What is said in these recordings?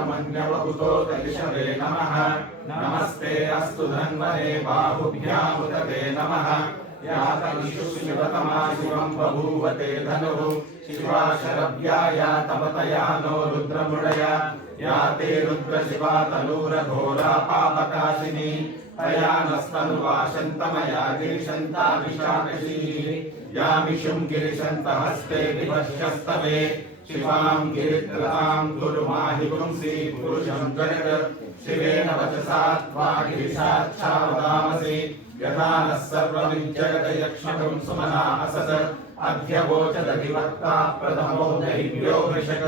लोकमन्यवभूतो दर्शवे नमः नमस्ते अस्तु धन्वने बाहुभ्यामुदते नमः या तनिषु शिवतमा शिवं बभूवते धनुः शिवा शरभ्या या तपतया नो रुद्रमुडया या ते रुद्रशिवा तनूरघोरा पापकाशिनी तया नस्तनुवाशन्तमया गिरिशन्ताभिषाकशी यामिषुं गिरिशन्तहस्ते विवश्यस्तवे शिवां गिरित्रतां गुरुमाहि पुंसि पुरुषं जगत् शिवेन वचसा त्वा गिरिशाच्छावदामसि यथा नः सर्वमिज्जगत यक्ष्मकं सुमना असत् अध्यवोचदधिवक्ता प्रथमो दैव्यो वृषक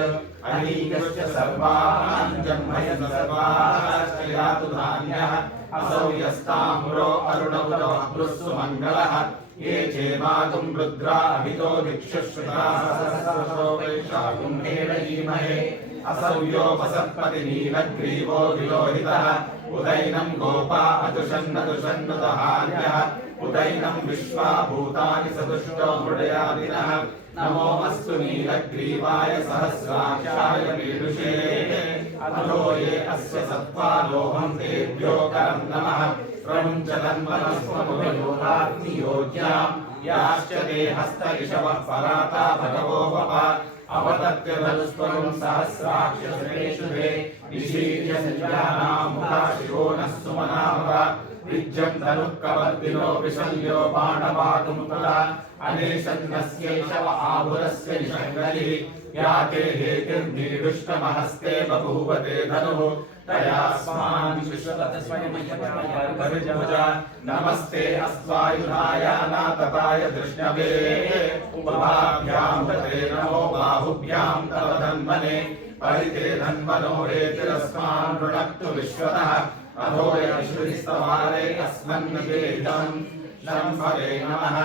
अनीकश्च सर्वान् जन्मयन् सर्वाश्च यातु धान्यः असौ यस्ताम्रो अरुणवतो अभृत्सु मङ्गलः ये चेमागुं रुद्रा अभितो दिक्षुश्रुताः सहस्रशो वैशाखुं हेरयीमहे असौ यो वसत्पतिनीलग्रीवो विलोहितः उदैनं गोपा अदुषन्नदुषन्नुदहार्यः उदैनं विश्वा भूतानि सदुष्टो मृडयादिनः नमो अस्तु नीलग्रीवाय सहस्राक्षाय मीदृशे अधो ये अस्य सत्त्वालोहं तेभ्यो करं नमः प्रमुञ्चलन्वनस्वमुपयोगाग्नियोज्यां याश्च ते हस्तऋषवः पराता भगवो वप अवतत्यधनुस्त्वं सहस्राक्षसुरेषु ते निशीर्य सञ्जानां मुखा शिवो नः सुमनामः विज्जं धनुःकवर्दिनो विशल्यो बाणवागुमुकुला अनेशन्नस्यैषव आभुरस्य निषङ्गलिः या ते हेतिर्नीडुष्टमहस्ते बभूवते धनुः तयास्मान् विश्वतस्वयमयभुजा नमस्ते अस्त्वायुधाय नातताय धृष्णवे उभाभ्यां तते नमो बाहुभ्यां तव धन्वने परिते धन्वनो हेतिरस्मान् वृणक्तु विश्वतः अधो यश्रुतिस्तवारे अस्मन्निवेदम् शम्भवे नमः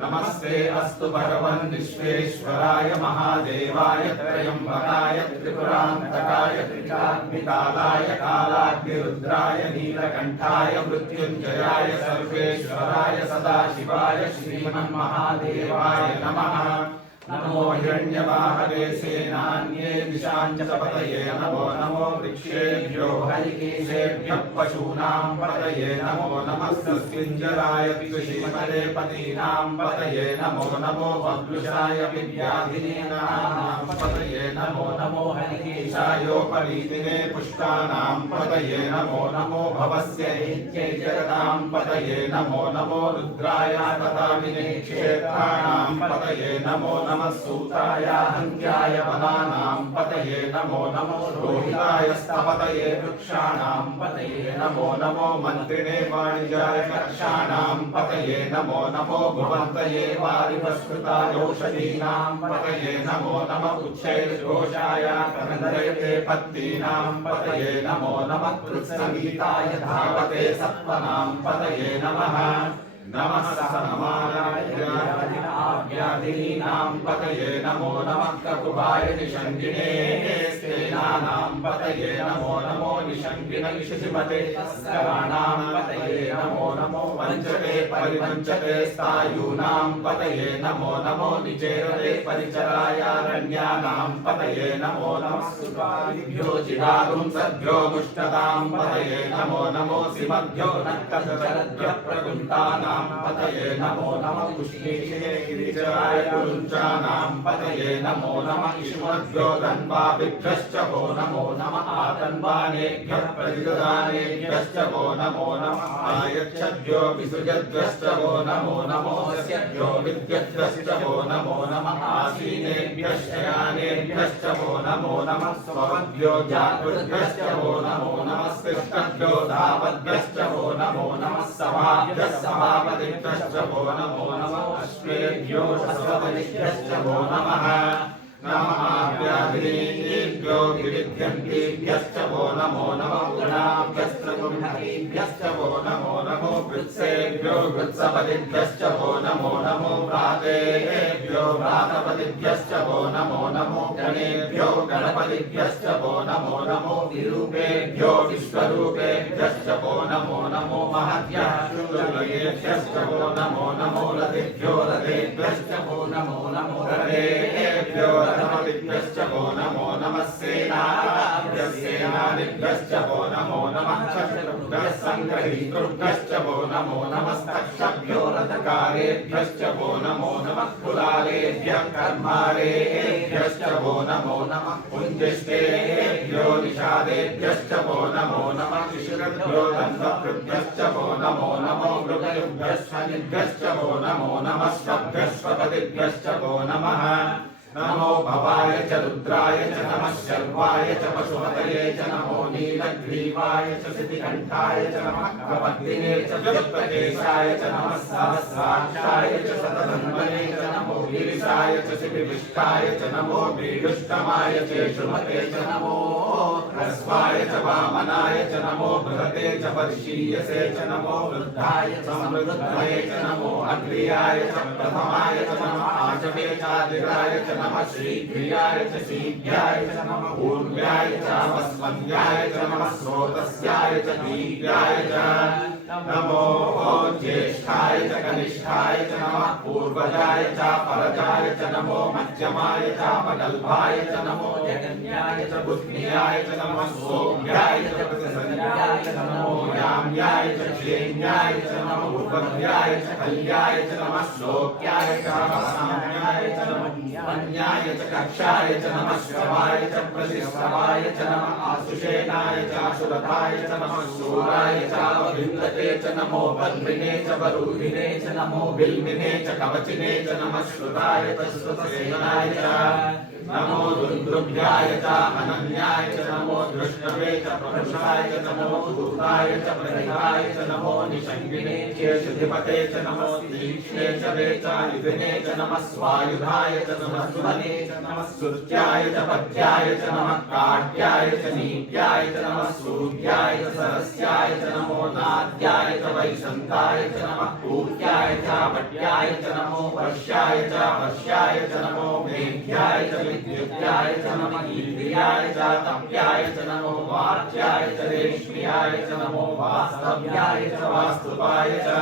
नमस्ते अस्तु भगवन् विश्वेश्वराय महादेवाय त्रयम्बकाय त्रिपुरान्तकाय त्रिकाग्निकालाय कालाग्निरुद्राय नीलकण्ठाय मृत्युञ्जयाय सर्वेश्वराय सदाशिवाय श्रीमन्महादेवाय नमः नमो हिरण्यवाहवे सेनान्ये दिशाञ्च पतये नमो नमो वृक्षेभ्यो हरिकेशेभ्यः पशूनां पतये नमो नमः सस्मिञ्जराय विश्रीमते पतीनां पतये नमो नमो वक्लुषाय विद्याधिनीनां पतये नमो नमो हरिकेशायोपरीतिने पुष्टानां पतये नमो नमो भवस्य हेत्यै जगतां पतये नमो नमो रुद्राय तथाविने क्षेत्राणां पतये नमो नमः सूताय हन्त्याय वनानां पतये नमो नमो रोहिताय स्तपतये वृक्षाणां पतये नमो नमो मन्त्रिणे वाणिज्याय कर्षाणां पतये नमो नमो भुवन्तये वारिवस्कृताय औषधीनां पतये नमो नमः उच्छैर्घोषाय करन्दयते पत्तीनां पतये नमो नमः कृत्सङ्गीताय धावते सत्त्वनां पतये नमः नमः सहमानाव्याधिनीनां पतये नमो नमः ककुभाय निषङ्गिणे स्तेनानां पतये नमो नमो निषङ्गिण विशिशिमते स्कराणां पतये नमो नमो वञ्चते परिवञ्चते स्थायूनां पतये नमो नमो निचेरते परिचरायारण्यानां पतये नमो नमः सुपादिभ्यो जिगागुं सद्भ्यो मुष्टतां पतये नमो नमो सिमभ्यो नक्तशरद्भ्यः प्रकुन्तानां पतये नमो नमः पुष्पेशे गिरिचराय कुरुञ्चानां पतये नमो नमः इषुमद्भ्यो धन्वाभिभ्यश्च वो नमो नमः आतन्वानेभ्यः प्रतिददानेभ्यश्च वो नमो नमः आयच्छद्भ्यो विसृजद्भ्यश्च वो नमो नमो अस्यभ्यो विद्यद्भ्यश्च वो नमो नमः आसीनेभ्यश्च यानेभ्यश्च वो नमो नमः स्वभ्यो जागृद्भ्यश्च वो नमो नमः स्पृष्टभ्यो धावद्भ्यश्च वो नमो नमः सभाभ्यः सभापतिभ्यश्च वो नमो नमः अश्वेभ्यो अश्वपतिभ्यश्च वो नमः नमः व्याधिनीभ्यो विविध्यन्तीभ्यश्च वो नमो नमः गुणाभ्यस्त्रगुण्हरीभ्यश्च वो नमो नमो वृत्सेभ्यो वृत्सपतिभ्यश्च वो नमो नमो व्रातेभ्यो व्रातपतिभ्यश्च वो नमो नमो गणेभ्यो गणपतिभ्यश्च वो नमो नमो विरूपेभ्यो विश्वरूपेभ्यश्च वो नमो नमो महद्भ्यः शूलयेभ्यश्च वो नमो नमो रथेभ्यो रथेभ्यश्च वो नमो नमो रथेभ्यो रथपतिभ्यश्च वो नमो नमः सेनाभ्यः चक्षुरुद्भ्यश्च वो नमो नमः चक्षुरुद्भ्यः सङ्ग्रहीतृभ्यश्च वो नमो नमस्तक्षभ्यो रथकारेभ्यश्च वो नमो नमः कुलालेभ्यः कर्मारेभ्यश्च वो नमो नमः पुञ्जिष्टेभ्यो निषादेभ्यश्च वो नमो नमः शिशिरभ्यो दन्तभ्यश्च वो नमो नमो मृगयुभ्यश्च वो नमो नमः स्वभ्यश्वपतिभ्यश्च वो नमः नमो भवाय च रुद्राय च नमः शर्वाय च पशुपतये च नमो नीलग्रीवाय च सिद्धिकण्ठाय च नमः कपद्दिने च व्युत्पकेशाय च नमः सहस्राक्षाय च शतधन्वने च नमो गिरिशाय च शिविविष्टाय च नमो भीडुष्टमाय च शुमते च नमो ह्रस्वाय च वामनाय च नमो बृहते च वर्षीयसे च नमो वृद्धाय च समृद्धये च नमो अग्र्याय च प्रथमाय च नमः आचमे चादिराय च नमः श्रीप्रियाय च शीघ्राय च नमः ऊर्व्याय च वस्वन्याय च नमः स्रोतस्याय च दीप्याय च नमो ज्येष्ठाय च कनिष्ठाय च नमः पूर्वजाय च परजाय च नमो मध्यमाय च अपगल्भाय च नमो जगन्याय च बुद्ध्याय च नमः सोम्याय च प्रतिसंज्ञाय च नमो याम्याय च क्षेम्याय च नमः उपव्याय च कल्याय च नमः श्लोक्याय च साम्याय च नमः अन्याय च कक्षाय च नमः श्रवाय च प्रतिश्रवाय च नमः आशुषेणाय च आशुरथाय च नमः शूराय च अविन्दते च नमो बद्रिणे च वरूहिणे च नमो बिल्मिने च कवचिने च नमः श्रुताय च श्रुतसेनाय च नमो रुद्रुभ्याय च अनन्याय च नमो दृष्टवे च प्रभुषाय च नमो भूताय च प्रहिताय च नमो निषङ्गिने च शुधिपते च नमो तीक्ष्णे च वेचायुधिने च नमः स्वायुधाय च नमः सुमने च नमः सुत्याय च पद्याय च नमः काट्याय च नीत्याय च नमः सूर्याय च सरस्याय च नमो नाद्याय च वैशन्ताय च नमः पूज्याय च पट्याय च नमो वर्ष्याय च नमो मेघ्याय च विद्युत्याय च नमः इंद्रियाय च तप्याय च नमो वाच्याय च रेश्म्याय च नमो वास्तव्याय च वास्तुपाय च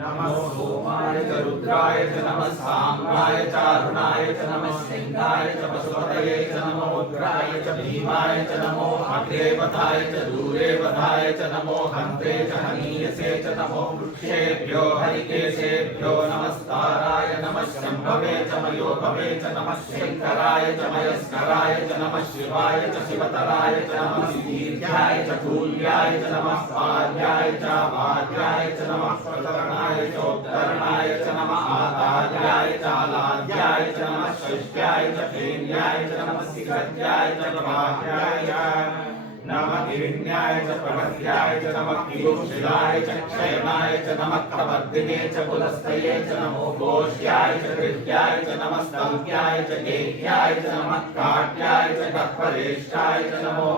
नमः सोमाय च रुद्राय च नमः साम्राय च अरुणाय च नमः सिंहाय च पशुपतये च नमो उग्राय च भीमाय च नमो अग्रेवताय च दूरेवताय च नमो हन्ते च हनीयसे च नमो वृक्षेभ्यो हरिकेशेभ्यो नमस्ताराय नमः शम्भवे च मयोभवे च नमः शङ्कराय च मयस्कराय च नमः शिवाय च शिवतराय च नमः दीर्घाय च कूल्याय च नमः पार्याय च भाग्याय च नमः प्रतरणाय चोत्तरणाय च नमः आदार्याय च आलाद्याय च नमः षष्ट्याय च फेन्याय च नमः सिकत्याय च प्रभाह्याय नमः हिरण्याय च प्रगत्याय च नमः किरुशिलाय च क्षयनाय च नमः कवर्दिने च कुलस्थये च नमो घोष्याय च कृत्याय च नमः स्तव्याय च गेह्याय च नमः काट्याय च कत्परेष्ठाय च नमो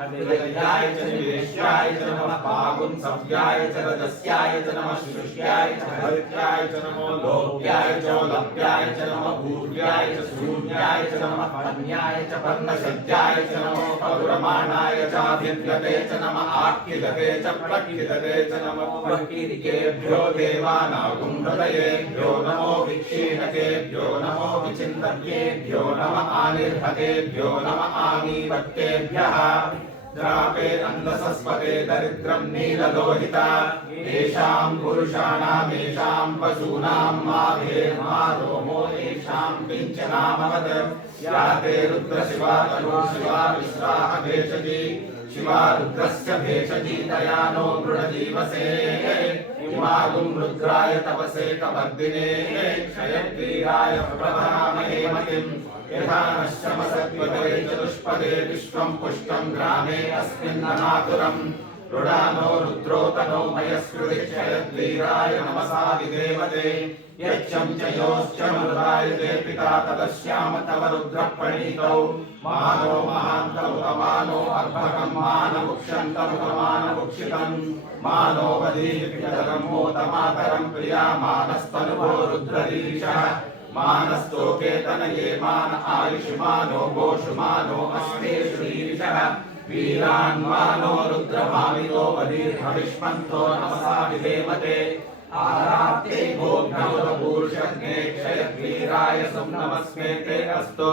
हृदयाय च निवेश्याय च नमः पागुंसव्याय च रजस्याय च नमः शुष्याय च हरित्याय च नमो लोक्याय च लभ्याय च नमः भूर्याय च शून्याय च नमः पन्याय च पर्णसज्जाय च नमो पौरमाणाय चाभिद्यते च नमः आख्यते च प्रख्यते च नमो वकीरिकेभ्यो देवानागुं हृदयेभ्यो नमो विक्षीणकेभ्यो नमो विचिन्तव्येभ्यो नमः आनिर्भतेभ्यो नमः आमीवक्तेभ्यः द्रापे अन्धसस्पते दरिद्रं नीललोहिता येषां पुरुषाणां येषां पशूनां मा रोमो येषां किञ्चनामवद या ते रुद्रशिवा तनो शिवा विश्वाह भेषजी शिवा रुद्रस्य भेषजी तया नो मृडजीवसे इमागुं रुद्राय तपसे कवर्दिने क्षयक्रीडाय प्रभरामहे मतिम् यथा नश्यमसत्त्वते चतुष्पदे विश्वं पुष्टं ग्रामे अस्मिन्ननातुरम् रुडानो रुद्रोतनो मयस्कृतिक्षयद्वीराय नमसादिदेवते यच्छं च योश्च मरुदाय ते पिता तदश्याम तव रुद्रप्रणीतौ मानो महान्तौ तमानो अर्भकं मानमुक्षन्तमुतमानमुक्षितं मानो वदीर्घतरं प्रिया मानस्तनुभो रुद्ररीशः मानस्तोकेतनये मान आयुष्मानो गोषुमानो अश्वेषुरीशः वीरान्मानो रुद्रभामितो वदीर्घविष्मन्तो नमसा विधेमते आराते भोग्नमुदपूर्षज्ञे क्षयवीराय सुं नमस्मे ते अस्तु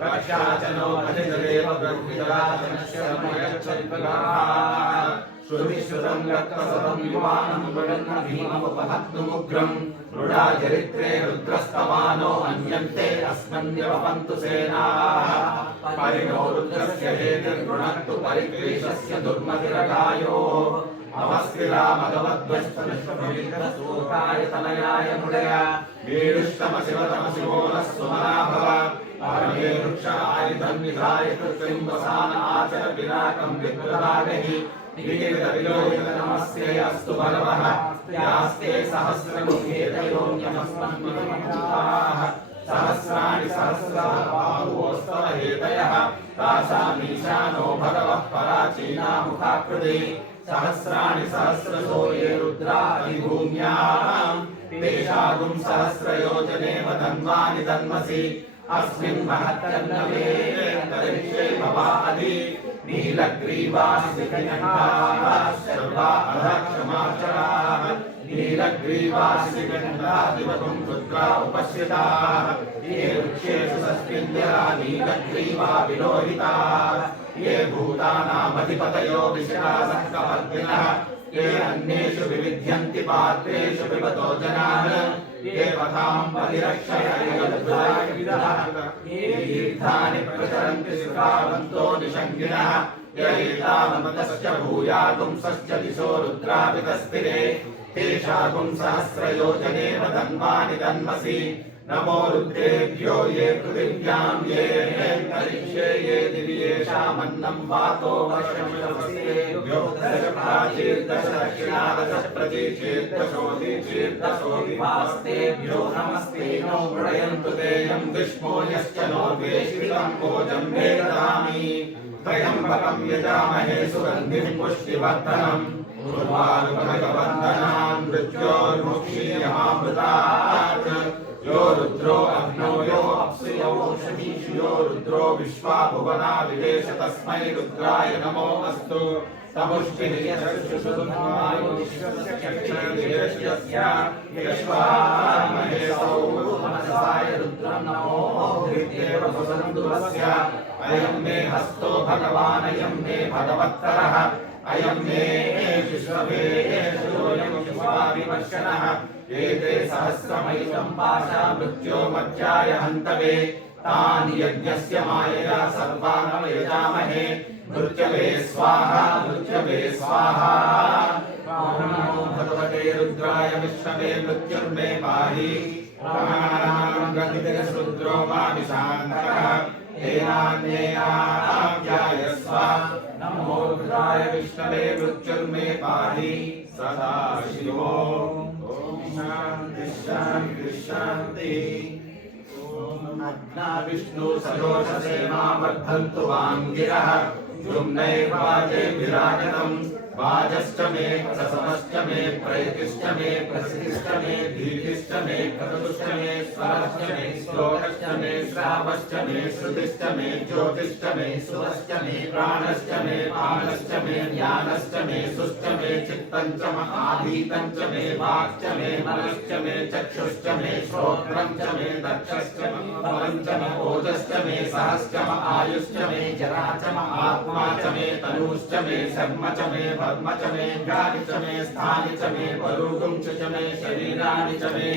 रक्षाचनो अधिदेव ब्रह्मिदराजनश्रमयच्छद्भगाः श्रुतिश्रुतं रक्तसदं युवानं मृडन्न भीममुपहत्तुमुग्रम् रुडाचरित्रे रुद्रस्तवानो अन्यन्ते अस्मन्यवपन्तु सेनाः परिणो रुद्रस्य हेतिर्गुणन्तु परिक्लेशस्य दुर्मतिरगायोः अवस्थिरामगवद्वस्तनश्वविद्रसूकाय तनयाय मुडया वीरुष्टम शिवो नः सुमनाभव परमे वृक्षायुधन्निधाय कृत्रिं वसान आचर विनाकं विप्रदागहि नमस्ते अस्तु भगवः यास्ते सहस्रमुखेतयोऽन्यमस्मन्मनुमुखाः सहस्राणि सहस्रबाहुवोस्तव हेतयः तासामीशानो भगवः पराचीना मुखाकृति सहस्राणि सहस्रशो ये रुद्रा अधिभूम्याम् तेषागुं सहस्रयोजनेव धन्वानि धन्वसि अस्मिन् महत्तन्नवे तरिष्ये भवादि नीलग्रीवासिकण्ठाः सर्वा अधक्षमाचराः नीलग्रीवासिकण्ठादिवकुं रुद्रा उपश्रिताः ये वृक्षेषु सस्मिन्द्यरा नीलग्रीवा विलोहिताः ये भूतानामधिपतयो विशिखासङ्कपर्दिनः ये अन्येषु विविध्यन्ति पात्रेषु पिबतो जनाः ये पथां परिरक्षयः ये तीर्थानि प्रचरन्ति सुखावन्तो निषङ्गिणः ये एतावन्तश्च भूयागुंसश्च दिशो रुद्राभितस्थिरे तेषागुं सहस्रयोजनेव धन्वानि धन्वसि नमो रुद्रेभ्यो ये पृथिव्यां ये अंतरिक्षे ये दिव्येषामन्नं वातो वर्षमिषवस्तेभ्यो दश प्राचीर्दश दक्षिणा दश प्रतीचीर्दशोदीचीर्दशोदिवास्तेभ्यो नमस्ते नो मृडयन्तु तेयं विष्णो यश्च नो द्वेषितं भोजं मे ददामि त्र्यम्बकं यजामहे सुगन्धिं पुष्टिवर्धनम् उर्वारुकनकवन्दनान् मृत्योर्मुक्षीयमामृतात् यो रुद्रो अग्नौ यो अप्सु यो ओषधीषु यो रुद्रो विश्वा भुवना विवेश तस्मै रुद्राय नमो अस्तु तमुष्टिः यशस्सुसुधमायो विश्वस्य यश्वामहेशौ मनसाय रुद्रं नमो हृदेव सुसन्दुरस्य अयं मे हस्तो भगवान् अयं मे भगवत्तरः अयं मे विश्ववेशोऽयं शिवाविमर्शनः एते सहस्रमयितं पाशा मृत्यो मज्जाय हन्तवे तान् यज्ञस्य मायया सर्वान् यजामहे मृत्यवे स्वाहा मृत्यवे स्वाहा नमो भगवते रुद्राय विष्णवे मृत्युर्मे पाहि गतिर्रुद्रो मा विशान्तः येनान्येनाप्यायस्व नमो रुद्राय विष्णवे मृत्युर्मे पाहि सदा शिवो शांति शांति शांति अग्ना विष्णु सरोषसे वर्धन्तु वाङ्गिरः जुम्नैर् वाजे विराजतम् वाजश्च मे ससमश्च मे प्रयतिश्च मे प्रसिद्धिश्च मे धीतिश्च मे क्रतुश्च मे स्वरश्च मे श्लोकश्च मे श्रावश्च मे श्रुतिश्च मे ज्योतिश्च मे सुवश्च मे प्राणश्च मे पानश्च मे ज्ञानश्च मे सुश्च मे चित्तञ्च आधीतञ्च मे वाक्च मे मनश्च मे चक्षुश्च मे श्रोत्रं च मे दक्षश्च मे बलञ्च मे ओजश्च मे सहश्च मे आयुश्च मे जरा च मे आत्मा च मे तनुश्च मे शर्म च मे कर्म च मे ज्ञानि च मे स्थानि च मे बलुगुं च मे शरीराणि च मे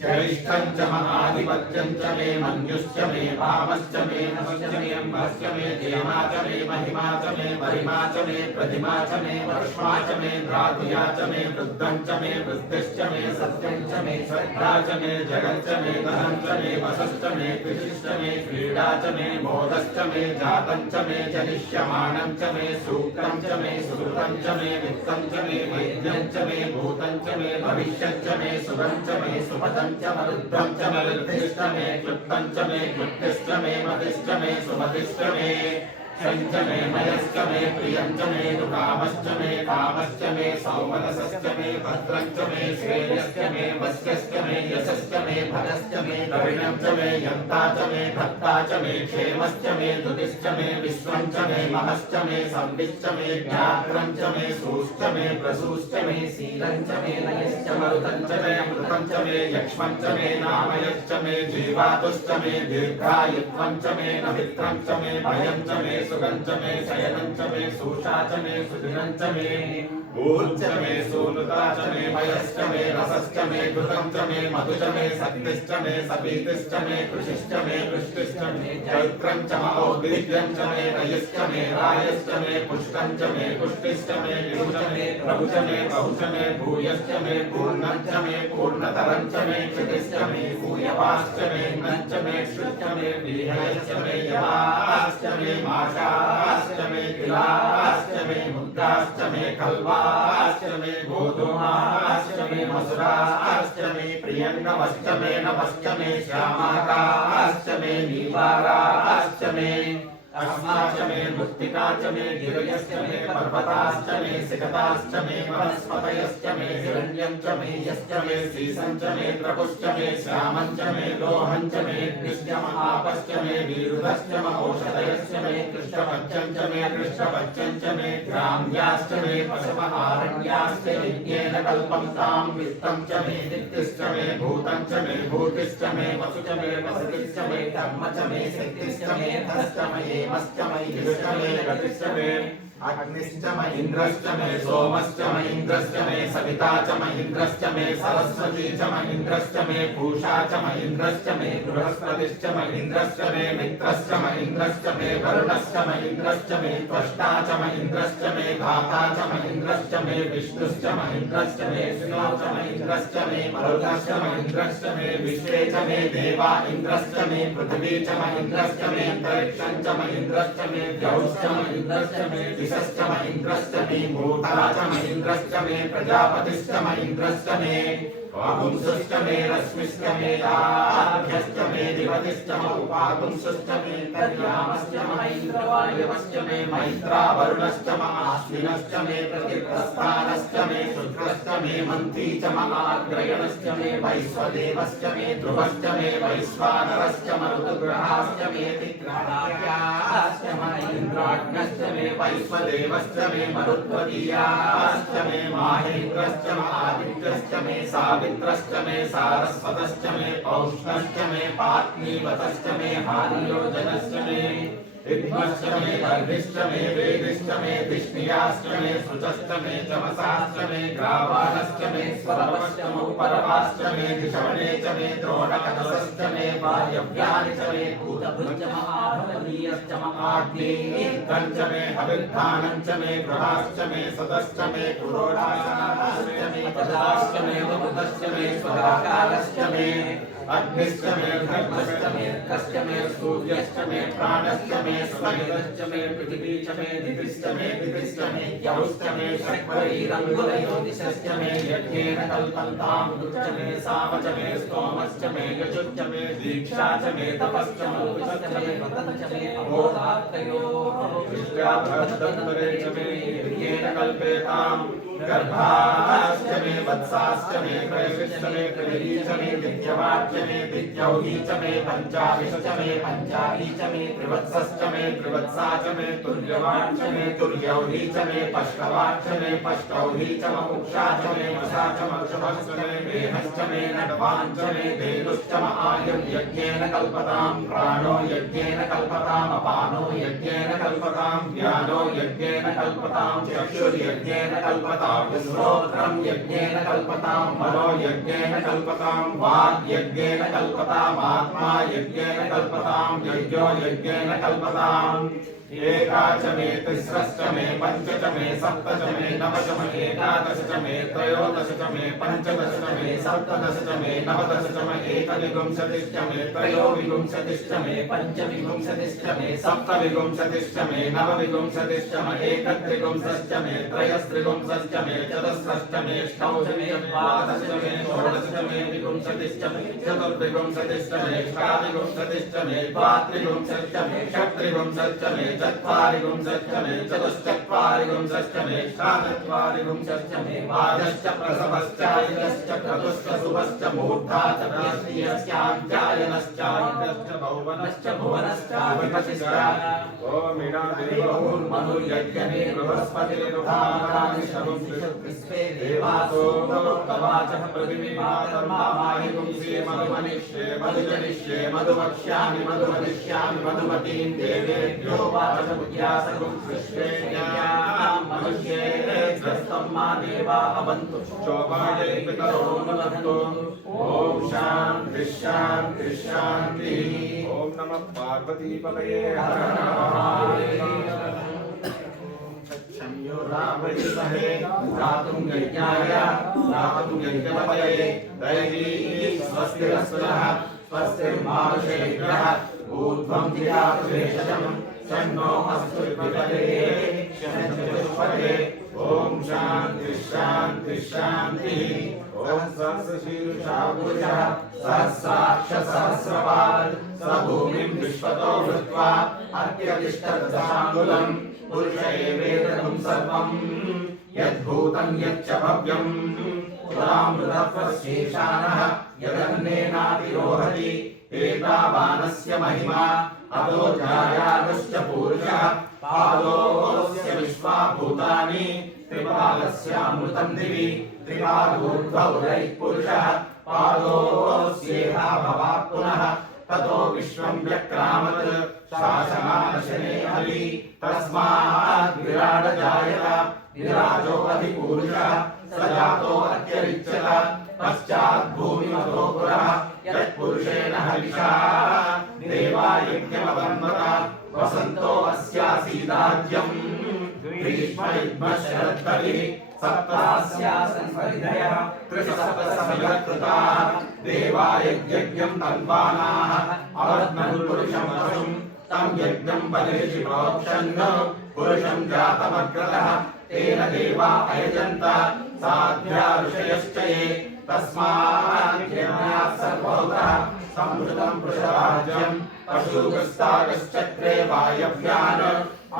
ज्येष्ठं च महाधिपत्यं च मे मन्युश्च मे भावश्च मे नश्च मे अम्भश्च मे देवा च मे महिमा च मे महिमा च मे प्रतिमा च मे वर्ष्मा च मे भ्रातुया च मे वृद्धं च मे वृद्धिश्च मे सत्यं च मे श्रद्धा च मे जगच्च मे धनं च मे वसश्च मे कृषिश्च मे क्रीडा च मे मोदश्च मे जातं च मे जनिष्यमाणं च मे सूक्तं च मे सुकृतं च मे वित्तं च मे वैद्यं च मे भूतं च मे भविष्यं च मे शुभं च मे सुपदं च मरुद्धं च मरुद्धिश्च मे क्लुप्तं च मे क्लुप्तिश्च मे मतिश्च मे सुमतिश्च मे क्षञ्च मे मयश्च मे प्रियञ्च मे कामश्च मे सौमनसश्च मे भद्रञ्च मे श्रेयश्च मे वस्यश्च मे यशश्च मे भगश्च मे द्रविणञ्च मे यन्ता च मे भक्ता च मे क्षेमश्च मे दुतिश्च मे विश्वञ्च मे महश्च मे संविश्च मे ज्ञात्रञ्च मे सूश्च मे प्रसूश्च मे शीलञ्च मे नयश्च मरुतञ्च मे मृतञ्च मे यक्ष्मञ्च मे नामयश्च मे जीवातुश्च मे दीर्घायुत्वञ्च मे नमित्रञ्च मे भयञ्च मे सुगञ्च मे शयनञ्च मे सूषा च मे सुदिनञ्च मे ऊर्च मे सूनुता च मे भयश्च मे रसश्च मे घृतं च मे मधु च मे शक्तिश्च मे सपीतिश्च मे कृषिश्च मे वृष्टिश्च मे चैत्रं च महोद्भिद्यं च मे रयश्च मे रायश्च मे पुष्टं च मे पुष्टिश्च मे विभुच मे प्रभु च मे बहु च मे भूयश्च मे पूर्णं च मे पूर्णतरं च मे क्षितिश्च मे भूयवाश्च मे नञ्च मे श्रुश्च मे विहयश्च मे यवाश्च मे माशाश्च मे तिलाश्च मे मुद्गाश्च मे कल्वाश्च मे गोधूमाश्च मे मसुराश्च मे प्रियङ्गमश्च मे नभश्च मे श्यामाकाश्च मे नीवाराश्च मे अस्माश्च मे मृत्तिका च मे गिरयश्च मे पर्वताश्च मे सिकताश्च मे वनस्पतयश्च मे हिरण्यं च मे यश्च मे सीसं च मे त्रपुश्च मे श्यामं च मे लोहं च मे कृष्णमहापश्च मे विरुधश्च महोषधयश्च मे कृष्णपच्चं च मे ग्राम्याश्च मे पशवहारण्याश्च यज्ञेन कल्पं तां वित्तं च मे दिक्तिश्च मे भूतं च मे भूतिश्च मे वसु च मे वसतिश्च मे कर्म च मे शक्तिश्च मे धश्च मे हेमश्च मे युष्च मे गतिश्च मे अग्निश्च म इन्द्रश्च मे सोमश्च म इन्द्रश्च मे सविता च म इन्द्रश्च मे सरस्वती च म इन्द्रश्च मे पूषा च म इन्द्रश्च मे बृहस्पतिश्च म इन्द्रश्च मे मित्रश्च म इन्द्रश्च मे वरुणश्च म इन्द्रश्च मे त्वष्टा च म इन्द्रश्च मे धाता च म इन्द्रश्च मे विष्णुश्च म इन्द्रश्च मे विष्णु च म इन्द्रश्च मे मरुतश्च म इन्द्रश्च मे विश्वे च मे देवा इन्द्रश्च मे पृथिवी च म इन्द्रश्च मे अन्तरिक्षं च म इन्द्रश्च मे द्यौश्च म इन्द्रश्च मे दिशश्च म इन्द्रश्च मे मूर्धा च म इन्द्रश्च मे प्रजापतिश्च म इन्द्रश्च मे वागुंसश्च मे रश्मिश्च मे आभ्यश्च मे दिवतिश्च म उपागुंसश्च मे कर्यामश्च म इन्द्रवायवश्च मे मैत्रावरुणश्च म आश्विनश्च मे प्रतिप्रस्थानश्च मे शुक्रश्च मे मन्त्री च म आग्रयणश्च मे वैश्वदेवश्च मे ध्रुवश्च मे वैश्वानरश्च म ऋतुग्रहाश्च मे तिग्रहाख्याश्च म इन्द्राग्नश्च मे वैश्वदेवश्च मे मरुत्वतीयाश्च मे माहेन्द्रश्च म आदित्यश्च मे सावित्रश्च मे सारस्वतश्च मे पौष्णश्च मे पात्नीवतश्च मे हानियोजनश्च मे विद्मश्च मे गर्भिश्च मे वेदिश्च मे धिष्णियाश्च मे शुचश्च मे चमसाश्च मे ग्रावाणश्च मे स्वरवश्च मौपरवाश्च मे धिषवणे च मे द्रोणकटसश्च मे वायव्यानि च मे भूतभुश्च महाभवनीयश्च महाग्निर्घं च मे हविर्धानं च मे गृहाश्च मे सदश्च मे पुरोडाश्च मे पदाश्च मे वपुतश्च मे स्वराकारश्च मे अग्निश्च मे धर्मश्च मे कश्च मे सूर्यश्च मे प्राणश्च मे स्वयश्च मे पृथिवी च मे दितिश्च मे मे यौश्च मे शक्वरीरङ्गुलयोदिशश्च मे यज्ञेन कल्पन्तां रुच्च मे सामच मे स्तोमश्च मे यजुश्च मे दीक्षा च मे तपश्च मरुतश्च मे व्रतञ्च मे अहोरात्रयोः विश्वाभद्रन्तरे च मे यज्ञेन कल्पेताम् गर्भाश्च मे वत्साश्च मे त्रयश्च मे त्रयी च मे दित्यवाच्च मे दित्यौही च मे पञ्चाविश्च मे पञ्चावी च मे त्रिवत्सश्च मे त्रिवत्सा च मे तुल्यवाच्च मे तुल्यौही च मे पष्टवाच्च मे पष्टौही च मुक्षा च मे वशा च मक्षुभश्च मे मेहश्च मे नड्वाञ्च मे धेनुश्च म आयुर्यज्ञेन कल्पतां प्राणो यज्ञेन कल्पताम् अपानो यज्ञेन कल्पतां ज्ञानो यज्ञेन कल्पतां चक्षुर्यज्ञेन कल्पतां श्रोत्रं यज्ञेन कल्पतां मनो यज्ञेन कल्पतां वाक् यज्ञेन कल्पताम् आत्मा यज्ञेन कल्पतां यज्ञो यज्ञेन कल्पताम् एका च मे तिस्रश्च मे पञ्च च मे सप्त च मे नव च मे एकादश च मे त्रयोदश च मे पञ्चदश च मे सप्तदश च मे नवदश च मे एकविंशतिश्च मे त्रयोविंशतिश्च मे पञ्चविंशतिश्च मे सप्तविंशतिश्च मे नवविंशतिश्च मे एकत्रिंशश्च मे त्रयस्त्रिंशश्च मे चतुस्रश्च मे अष्टौ च मे द्वादश च मे षोडश च मे विंशतिश्च मे चतुर्विंशतिश्च मे अष्टाविंशतिश्च मे द्वात्रिंशश्च मे षट्त्रिंशश्च मे चत्वारि गुंसश्चमे चतुश्चत्वारि गुंसश्चमे षट्चत्वारिगुंसश्चमे वाजश्च प्रसवश्चायनश्च क्रतुश्च शुभश्च मूर्धा च प्राश्रियश्चाञ्चायनश्चायनश्च भुवनश्च भुवनश्चाधिपतिश्च ओमिणादेवोर्मनुर्यज्ञमे बृहस्पतिर्भागानि शरुंसि देवासो तवाचः पृथिवी मातर्माहि पुंसि मधुमनिष्ये मधुजनिष्ये मधुवक्ष्यामि मधुवदिष्यामि मधुमतीं देवेभ्यो वाचमुद्यासगुं सृष्टेयां मनुष्येभ्यस्तं मा देवा अवन्तु शोभायै पितरो नुदन्तु ॐ शान्ति शान्ति शान्तिः ॐ नमः पार्वतीपतये हर हर महादेव रावणीमहे रातुं यज्ञाय रातुं यज्ञपतये दैवी स्वस्तिरस्वः स्वस्तिर्मानुषेभ्यः ऊर्ध्वं दियातु भेषजं शन्नो अस्तु विपदे शनचतुष्पदे ॐ शान्ति शान्ति शान्तिः ॐ सहस्रशीर्षा पुरुषः सहस्राक्ष सहस्रपात् स भूमिं विश्वतो भूत्वा अत्यतिष्ठदशाङ्गुलं पुरुष एवेदं सर्वं यद्भूतं यच्च भव्यं पुरामृतत्वशेषानः यदन्नेनातिरोहति एतावानस्य महिमा अतो जायागश्च पुरुषः पादोऽस्य विश्वा भूतानि त्रिपादस्यामृतं दिवि त्रिपादूर्ध्वोदयः पुरुषः पादोऽस्येह भवात् पुनः ततो विश्वं व्यक्रामत् शासनाशने हरि तस्मात् विराट जायत विराजो अधिपुरुषः स जातो अत्यरिच्यत पश्चात् भूमिमतो पुरः यत्पुरुषेण हविषा देवा यज्ञमवन्वत वसन्तो अस्यासीदाज्यम् ग्रीष्म युग्म शरद्बलिः सप्तास्यासन् परिधयः त्रिसप्तसमिधकृताः देवा यज्ञं तन्वानाः अवर्त्मन्पुरुषं पशुं तं यज्ञं बलिषि प्रोक्षन् पुरुषं जातमग्रतः तेन देवा अयजन्त साध्या ऋषयश्च ये तस्मात् यज्ञात् सर्वभूतः संवृतं वृषभाज्यं पशुगस्तागश्चक्रे वायव्यान्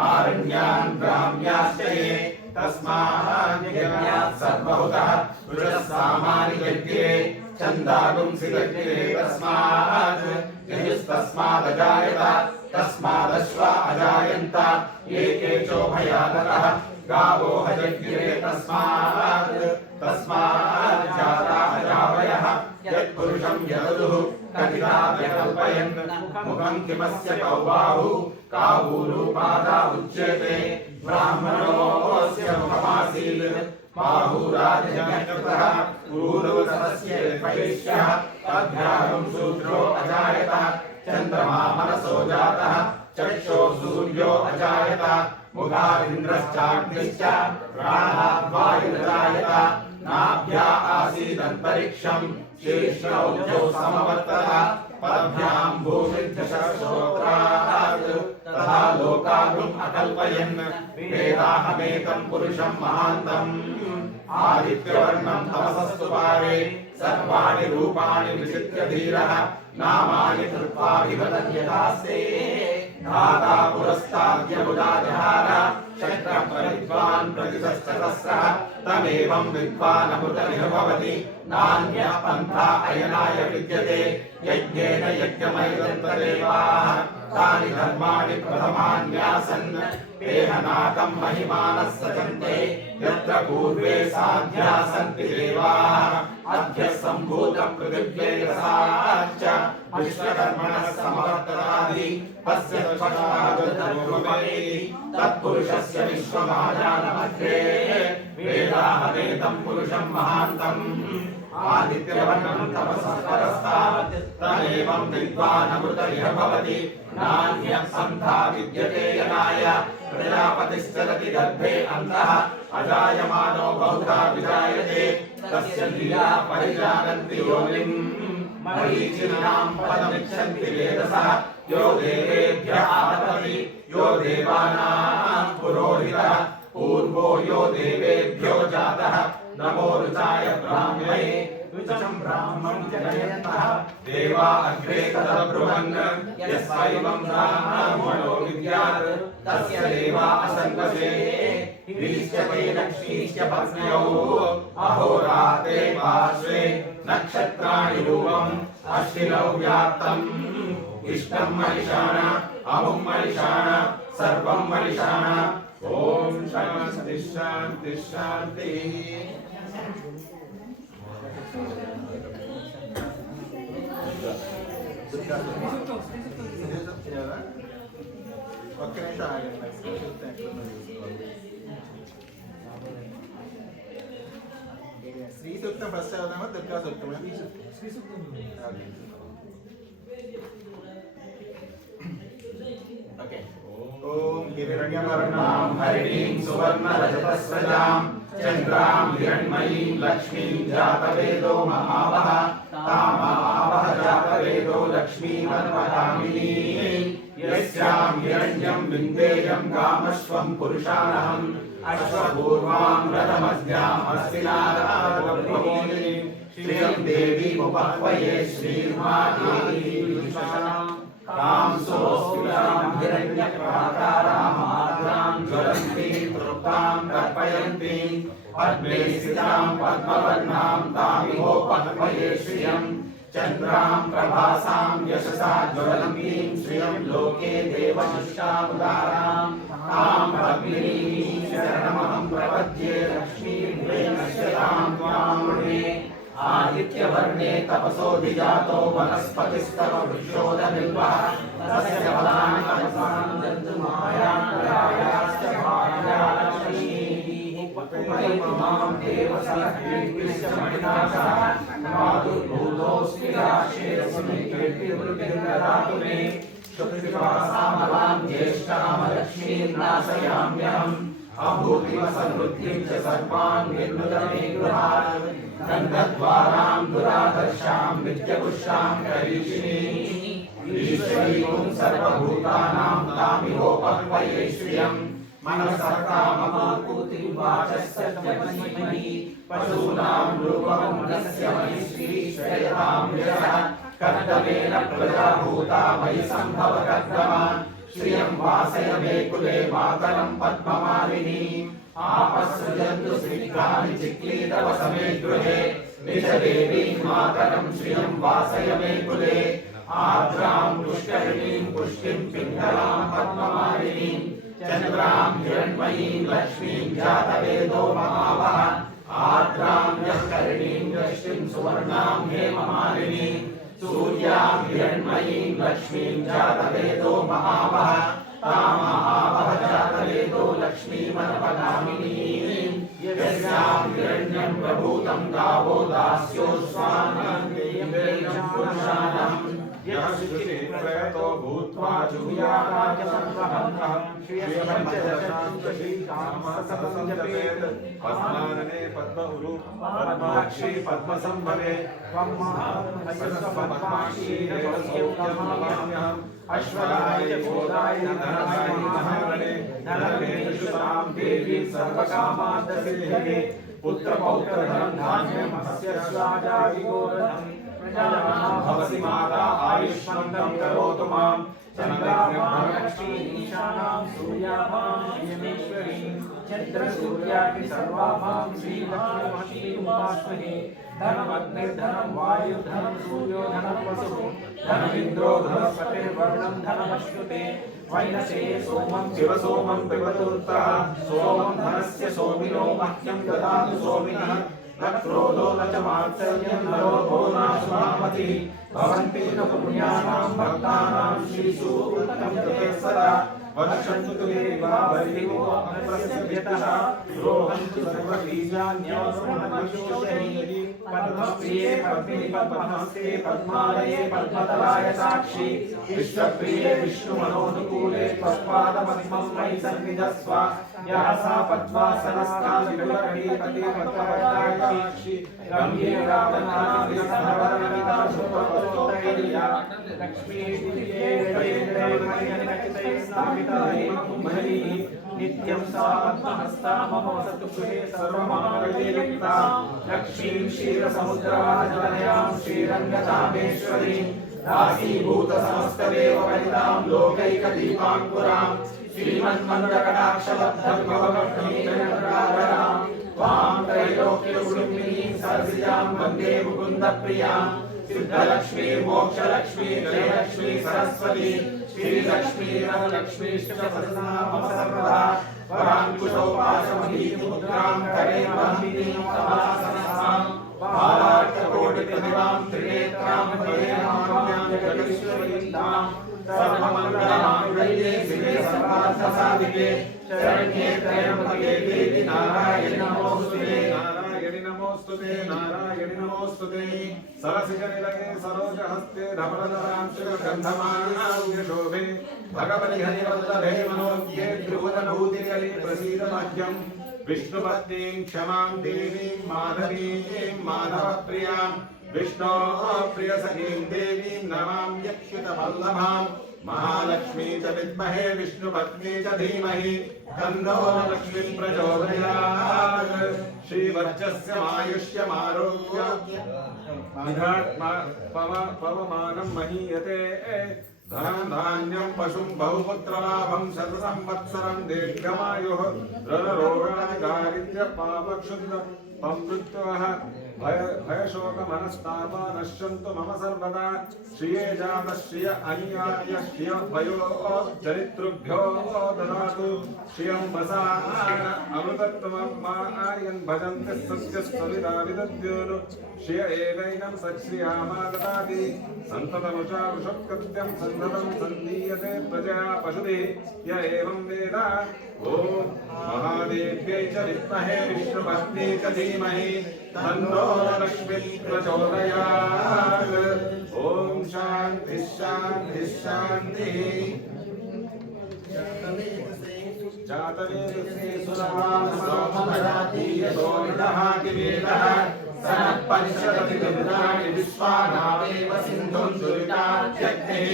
आरण्यान् ग्राम्याश्च ये तस्मात् यज्ञात् सर्वभूतः वृषसामानि यज्ञे छन्दागुंसि यज्ञे तस्मात् यजुस्तस्मादजायत तस्मादश्वा अजायन्त एके चोभयागतः गावो हयज्ञे तस्मात् जाता अजावयः यत्पुरुषं यदुः कथिता व्यकल्पयन् मुखं किमस्य कौ बाहु कावूरुपादा उच्यते ब्राह्मणोऽस्य मुखमासीत् बाहुराजनकृतः ऊरुतस्य वैश्यः तद्भ्यागं शूद्रो अजायत चन्द्रमा मनसो जातः चक्षो सूर्यो अजायत मुखादिन्द्रश्चाग्निश्च प्राणाद् वायुरजायत नाभ्या आसीदन्तरिक्षं शीर्षौजौ समवर्तत पदभ्यां भूमिर्दशश्रोत्रात् तथा लोकागुम् अकल्पयन् वेदाहमेतं पुरुषं महान्तम् आदित्यवर्णं तमसस्तु पारे सर्वाणि रूपाणि विचित्य धीरः नामानि कृत्वा विवदन् यथास्ते धाता पुरस्ताद्यमुदाजहार शक्रपरिद्वान् प्रतिशतसहस्रः तमेवं विद्वानमृतमिह भवति नान्यः पन्था अयनाय विद्यते यज्ञेन यज्ञमयदन्तदेवाः तानि धर्माणि प्रथमान्यासन् तेहनाकं महिमानः सचन्ते यत्र पूर्वे साध्या सन्ति देवाः अद्य सम्भूतपृथिव्यैरसाच्च विश्वकर्मणः समवर्तनादि तस्य तत्पुरुषस्य विश्वमाजानमग्रे वेदाहमेतं पुरुषं महान्तम् आदित्यवर्णं तपसः परस्तात् तमेवं विद्वानमृतमिह भवति नान्यः पन्था विद्यते यनाय प्रजापतिश्चरति गर्भे अन्तः अजायमानो बहुधा विजायते तस्य लीला परिजानन्ति योनिम् मरीचीनां पदमिच्छन्ति वेदसः यो देवेभ्यः आतपति यो देवानां पुरोहितः पूर्वो यो देवेभ्यो जातः नमो ऋचाय ब्राह्मणे ऋचं ब्राह्मं जनयन्तः देवा अग्रे तदब्रुवन् यस्वैवं ब्राह्मणो विद्यात् तस्य देवा असङ्गसे ह्रीश्चते लक्ष्मीश्च पत्न्यौ अहोरात्रे पार्श्वे नक्षत्राणि रूपम् अश्विनौ व्याप्तम् इष्टं मलिषाण अमुं मलिषाण सर्वं मलिषाण ओम शांति शांति शांति श्री सूक्त फर्स्ट दुर्गा सूक्त श्री सूक्त ओम हिरण्यवर्णां हरिणीं सुवर्णरजतस्रजां चन्द्रां हिरण्मयीं लक्ष्मीं जातवेदो महावः तामावः जातवेदो लक्ष्मीमन्वकामिनीं यस्यां हिरण्यं विन्देयं कामश्वं पुरुषाणहम् अश्वपूर्वां रथमस्याम् अस्तिनादावप्रबोधिनीं श्रियं देवीमुपह्वये श्रीर्मादेवी तां सोऽस्मितां हिरण्यप्राकारामाद्रां ज्वलन्तीं तृप्तां तर्पयन्तीं पद्मे स्थितां पद्मवर्णां तामिहोपह्वये श्रियं चन्द्रां प्रभासां यशसा ज्वलन्तीं श्रियं लोके देवशिष्टामुदारां तां पद्मिनीं शरणमहं प्रपद्ये लक्ष्मीर्वेणश्यतां त्वां वृणे आदित्यवर्णे तपसोऽधिजातो वनस्पतिस्तव वृक्षोदबिल्वः तस्य फलानि तपसां दन्तुमायाश्च भार्यालक्ष्मीः उपैतुमां देवसः मणिनाथः मातुर्भूतोऽस्मि राशेऽस्मि कीर्तिवृद्धिर्ददातु मे शुक्रिवासामलां ज्येष्ठामलक्ष्मीर्नाशयाम्यहम् अभूतिव समृद्धिं च सर्वान् विनुदमे गृहात् गन्धद्वारां दुरादर्शां विद्यपुष्टां करीषिणीं ईश्वरीं सर्वभूतानां तामिहोपह्वये श्रियं मनसः काममाकुतिं वाचस्य तमस्मि पशूनां रूपमस्य मयि श्रेयतां यशः कर्दमेन प्रजाभूता मयि सम्भव कर्दमा श्रियं वासय मे कुले मातरं पद्ममालिनीम् आपसृजन्तु श्रीकानि चिक्लीतव समे गृहे निजदेवीं मातरं श्रियं वासय मे कुले आर्द्रां पुष्करिणीं पुष्टिं पिङ्गलां पद्ममालिनीं चन्द्रां हिरण्मयीं लक्ष्मीं जातवेदो महावः आर्द्रां यःकरिणीं दृष्टिं सुवर्णां हेममालिनीं सूर्यां हिरण्मयीं लक्ष्मीं जातवेदो महावः तामावः जातवेदो लक्ष्मीमन्वकामिनीं यस्यां हिरण्यं प्रभूतं गावो दास्योऽस्मान्नेन्द्रियं पुरुषाणम् यः शुचि प्रयतो भूत्वा जुहुयाराजसंवहन्तः श्रियपञ्चदशांशशीकामसंजपेत् पद्मानने पद्महुरु पद्माक्षी पद्मसंभवे त्वं पद्माक्षी देवसौख्यं नमाम्यहम् अश्वराय बोधाय धनधाय महारणे धनमे शुतां देवी सर्वकामार्थसिद्धये पुत्रपौत्रधनं धान्यं मत्स्यस्वाजादिगोरधम् प्रजानां भवसि माता आयुष्मन्तं करोतु मां चन्द्राभां सूर्याभां यमेश्वरीं चन्द्रसूर्यादि सर्वाभां श्रीलक्ष्मीमहीमुपास्महे धनमग्निर्धनं वायुर्धनं सूर्यो धनं वसुः धनमिन्द्रो बृहस्पतिर्वर्णं धनमश्नुते वैनसे सोमं शिवसोमं पिबतुर्तः सोमं धनस्य सोमिनो मह्यं ददातु सोमिनः न क्रोधो न च मात्सर्यं न लोभो नाशुभामतिः भवन्ति न पुण्यानां भक्तानां श्रीसूक्तं जपे सदा वर्षन्तु ते विभावरिवो अप्रस्यभ्यतः रोहन्तु सर्वबीजान्योऽस्मन्मनुष्योषधि पद्मप्रिये पद्मिनि पद्महस्ते पद्मालये पद्मतलाय साक्षी विश्वप्रिये विष्णुमनोनुकूले त्वत्पादपद्मं मयि सन्निधस्व या सा पद्मासनस्था विपुलकटीपति पद्मवताक्षी रम्ये रावणादिसहवरवनिता शुभवतोत्तैर्या लक्ष्मी दिव्ये वेदे मणिनचितैः स्थापिता हेमकुम्भैः नित्यं सा पद्महस्ता मम वसतु गृहे सर्वमङ्गलयुक्ता लक्ष्मीं क्षीरसमुद्राजलयां श्रीरङ्गधामेश्वरीं दासीभूतसमस्तदेववनितां लोकैकदीपाङ्कुरां श्रीमन्मन्दकटाक्षलब्धभवभक्तिजनराधरां त्वां त्रैलोक्यकुटुम्बिनीं सरसिजां वन्दे मुकुन्दप्रियां सिद्धलक्ष्मी मोक्षलक्ष्मी जयलक्ष्मी सरस्वती श्रीलक्ष्मी वरलक्ष्मीश्च मम सर्वदा वराङ्कुशोपाशमहीमुद्रां करे वन्दिनीं तवासनसां पारार्ककोटिप्रतिभां त्रिनेत्रां भजेमाम्यां जगदीश्वरीं तां सर्वमङ्गलमाङ्गल्ये शिवे सर्वार्थसाधिके शरण्ये त्र्यम्बके देवी नारायणि नमोस्तुते नारायणि नमोस्तुते नारायणि नमोस्तुते सरसिजनिलये सरोजहस्ते धवलधरां शिवगन्धमानां भगवति हरिवल्लभे मनोज्ञे ध्रुवनभूतिकरे प्रसीद मह्यं विष्णुपत्नीं क्षमां देवीं माधवीं माधवप्रियां विष्णोः प्रियसखीं देवीं नमाम्यच्युतवल्लभां महालक्ष्मी च विद्महे विष्णुपत्नी च धीमहि तन्नो लक्ष्मी प्रचोदयात् श्रीवर्चस्यमायुष्यमारोग्य पवमानं महीयते धनं धान्यं पशुं बहुपुत्रलाभं शतसंवत्सरं दीर्घमायुः रणरोगादिदारिद्र्यपापक्षुद्ध पमृत्युः भयशोकमनस्तापा नश्यन्तु मम सर्वदा श्रिये जातः श्रिय अनियार्य श्रिय वयो चरितृभ्यो ददातु श्रियं वसान अमृतत्वमायन् भजन्ति सत्यस्त्वविदा विदद्योनु श्रिय एवैनं सच्छ्रियामा ददाति सन्ततमुचा वृषत्कृत्यं सन्धतं सन्दीयते प्रजया पशुभिः य एवं वेद ॐ महादेव्यै च विद्महे विष्णुपत्नी च धीमहि तन्नो लक्ष्मी प्रचोदयात् ॐ शान्ति शान्ति शान्तिः जातवेदसे सुरवासोमरातीयतो निदहातिवेदः सनत्परिषदतिदुर्गाणि विश्वानावेव सिन्धुं दुरितात्यग्निः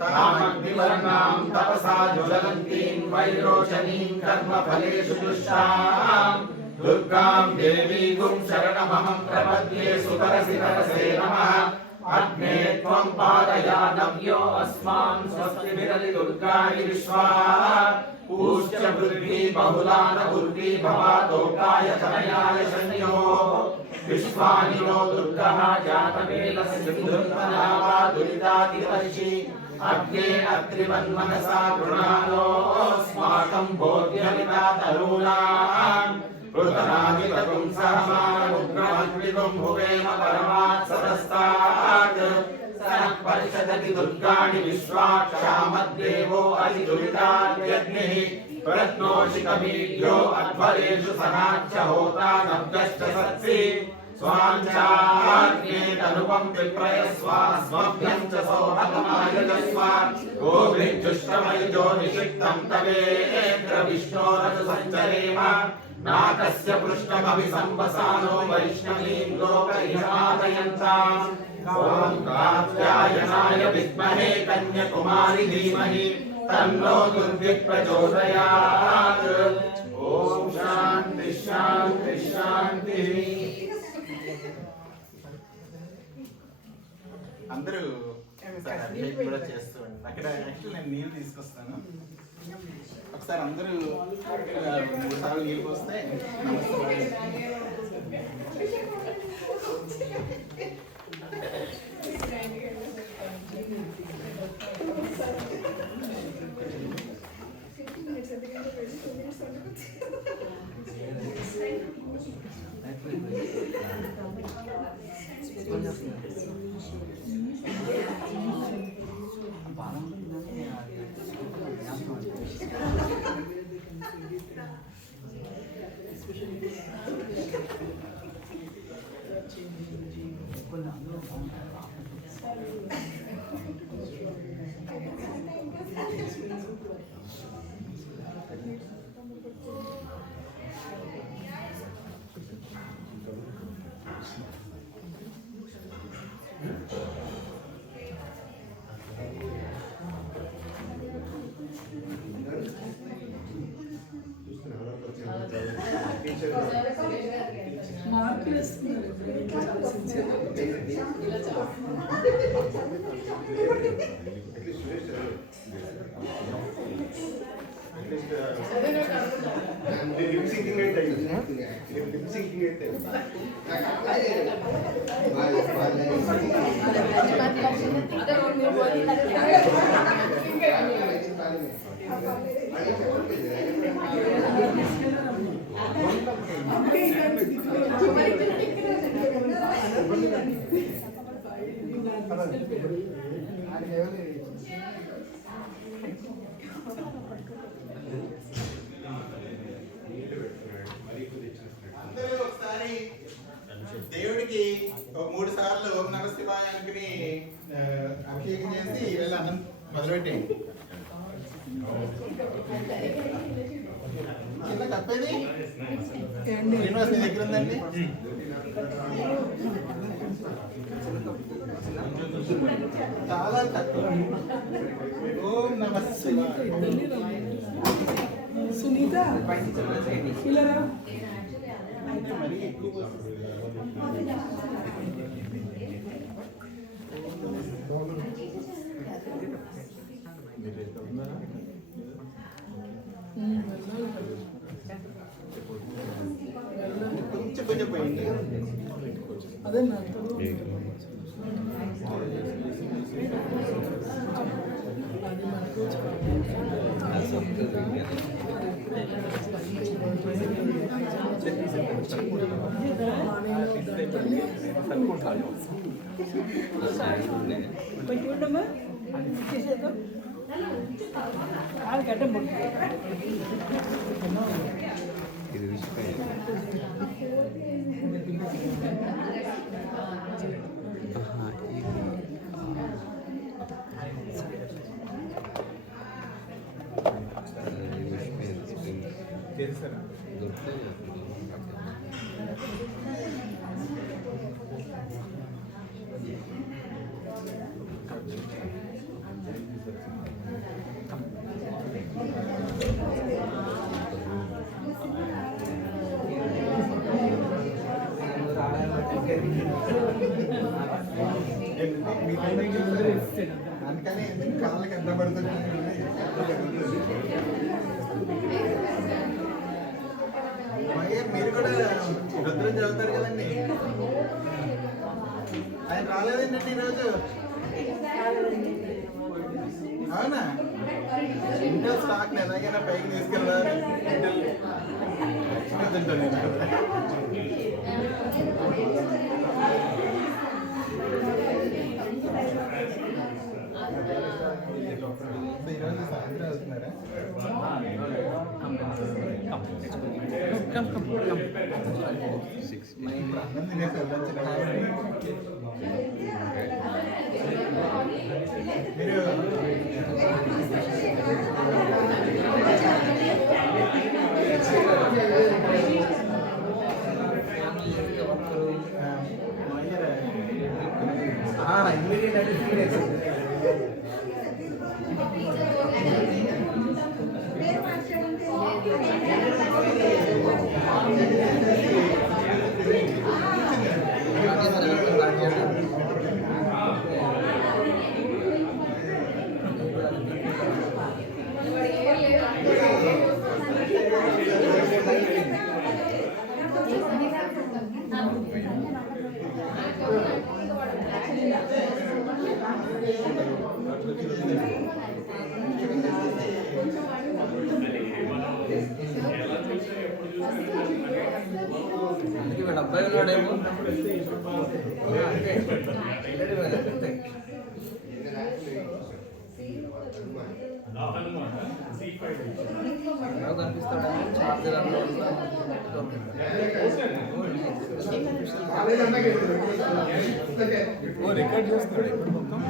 तामग्निवर्णां तपसा ज्वलन्तीं वैरोचनीं कर्मफलेषु दुष्टां दुर्गां देवीं शरणमहं प्रपद्ये सुतरसि तरसे नमः अग्ने त्वं पादयानव्यो अस्मान् स्वस्तिभिरलि दुर्गाणि विश्वा पूज्य पृथ्वी बहुलान उर्वी भवातोकाय तनयाय शन्योः विश्वानि नो दुर्गः जातवेदः सिन्धुर्मनावा दुरितादिवर्षि अग्ने अत्रिवन्मनसा गृणालोऽस्माकं बोध्यमिता तनूनाम् पृतनादितकुं सहमानमुग्रमग्निकुं भुवेम परमात्सदस्तात् सनः परिषदति दुर्गाणि विश्वाक्षामद्देवो अधिदुरिताद्यग्निः प्रत्नोषितमीढ्यो अध्वरेषु सनाच्च होता नव्यश्च सत्सि स्वाञ्चाग्ने तनुपं विप्रयस्वास्मभ्यं च सौभगमायजस्व गोभिर्जुष्टमयुजो निषिक्तं तवेन्द्र विष्णोरथ सञ्चरेम नाकस्य पृष्ठमभिसंवसानो वैष्णवीं लोकैषमादयन्ताम् ॐ कात्यायनाय विद्महे कन्याकुमारी धीमहि तन्नो दुर्गे प्रचोदयात् ॐ शान्ति शान्ति शान्तिः అందరూ కూడా చేస్తూ ఉంటారు. అక్కడ యాక్చువల్ నేను నీళ్ళు తీసుకొస్తాను. ఒకసారి అందరూ 3 సార్లు నీళ్ళు పోస్తే అందరూ ఒకసారి దేవుడికి ఒక 3 సార్లు ఓం నమ శివాయ అనుకుని అభిషేకం చేసి వీళ్ళ అన్నం మొదలుపెట్టేయండి. చిన్న తప్పేది శ్రీనివాస్ నీ దగ్గర ఉందండి. చాలా తక్కువ. ఓం నమ శివాయ. సునీత ఇలా మరీ ఎక్కువ కొంచెం కొంచెం పోయింది. అదే నాకు అది మనకు చూడమ్మా చేసేద్దాం కాలు కట్టమ్మ తెలుసా అందుకని కాళ్ళకి ఎంత పడుతుంది. మీరు కూడా రుద్రం చదువుతారు కదండి. ఆయన రాలేదండి ఈరోజు. అవునా? ఇంటర్ స్టాక్ ఎలాగైనా పైకి తీసుకెళ్ళాలి. ఈరోజు సాయంత్రం అవుతున్నారా? అబ్బాయి ఉన్నాడేమో కనిపిస్తాడా చార్జర్ రికార్డ్ చేస్తున్నాడు ఇప్పుడు మొత్తం.